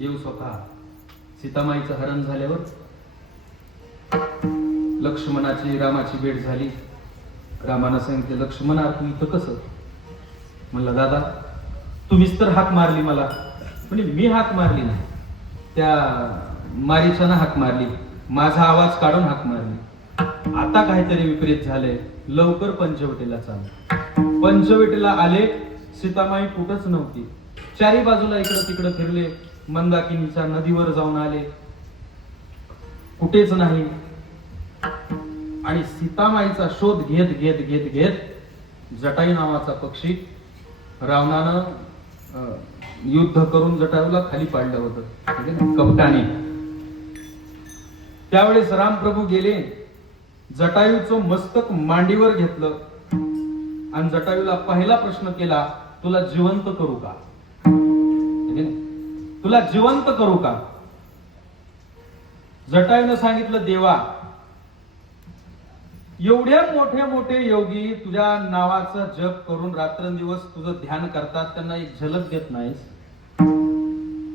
देव स्वतः सीतामाईचं हरण झाल्यावर लक्ष्मणाची रामाची भेट झाली. रामानं सांगितलं, लक्ष्मणा तू इथं कसं? म्हणलं, दादा तुम्हीच तर हाक मारली मला. म्हणजे मी हाक मारली नाही, त्या मारीच्यानं हाक मारली, माझा आवाज काढून हाक मारली. आता काहीतरी विपरीत झालंय, लवकर पंचवटीला चाल. पंचवटीला आले, सीतामाई कुठंच नव्हती. चारी बाजूला इकडं तिकडं फिरले, मंदाकिनीच्या नदीवर जाऊन आले, कुठेच नाही. आणि सीतामाईचा शोध घेत घेत घेत घेत जटायू नावाचा पक्षी रावणानं युद्ध करून जटायूला खाली पाडलं होतं कपटाने. त्यावेळेस रामप्रभू गेले, जटायूचं मस्तक मांडीवर घेतलं आणि जटायूला पहिला प्रश्न केला, तुला जिवंत करू का? तुला जिवंत करू का? जटायूनं सांगितलं, देवा एवढे मोठे मोठे योगी तुझ्या नावाचं जप करून रात्रंदिवस तुझं ध्यान करतात, त्यांना एक झलक देत नाहीस.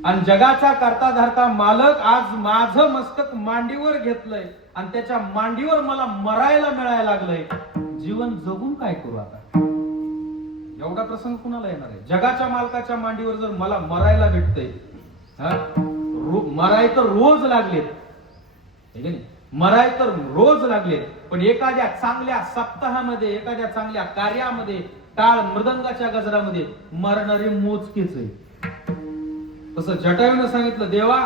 आणि जगाचा करता धरता मालक आज माझं मस्तक मांडीवर घेतलंय आणि त्याच्या मांडीवर मला मरायला मिळायला लागलंय. जीवन जगून काय करू आता? एवढा प्रसंग कुणाला येणार आहे? जगाच्या मालकाच्या मांडीवर जर मला मरायला भेटतंय, मराय तर रोज लागलेत, मराय तर रोज लागले. पण एखाद्या चांगल्या सप्ताहामध्ये, एखाद्या चांगल्या कार्यामध्ये, टाळ मृदंगाच्या गजरामध्ये मरणारे मोजकेच आहे. तसं जटायूनं सांगितलं, देवा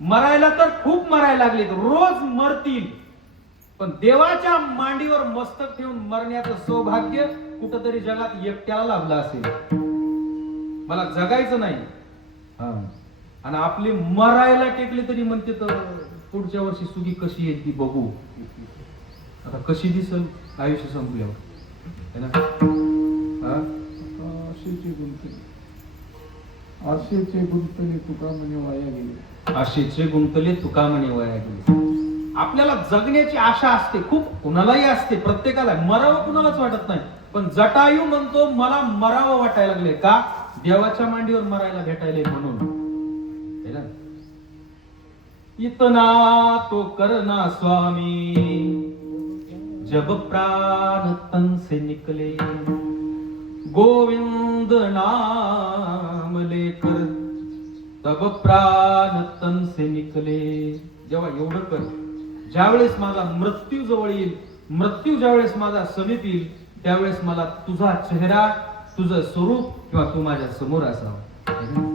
मरायला तर खूप मरायला लागले, रोज मरतील, पण देवाच्या मांडीवर मस्तक ठेवून मरण्याचं सौभाग्य कुठंतरी जगात एकट्याला लाभलं असेल. मला जगायचं नाही. आणि आपली मरायला टेकली तरी म्हणते तर पुढच्या वर्षी सुगी कशी येईल ती बघू. आता कशी दिसल आयुष्य संपल्यावर, है ना? आशेचे गुंतले तुका म्हणे वाया गेले. आशेचे गुंतले तुका म्हणे वाया गेले. आपल्याला जगण्याची आशा असते, खूप कुणालाही असते, प्रत्येकाला. मरावं कुणालाच वाटत नाही, पण जटायू म्हणतो मला मरावं वाटायला लागले. का? देवाच्या मांडीवर मरायला भेटायले म्हणून. इतना तो करना स्वामी जब प्राण तन से निकले, गोविंद नाम लेकर तब प्राण तन से निकले. जेव्हा एवढं कर, ज्यावेळेस माझा मृत्यू जवळ येईल, मृत्यू ज्यावेळेस माझा समीप येईल, त्यावेळेस मला तुझा चेहरा, तुझं स्वरूप किंवा तू माझ्या समोर असावं.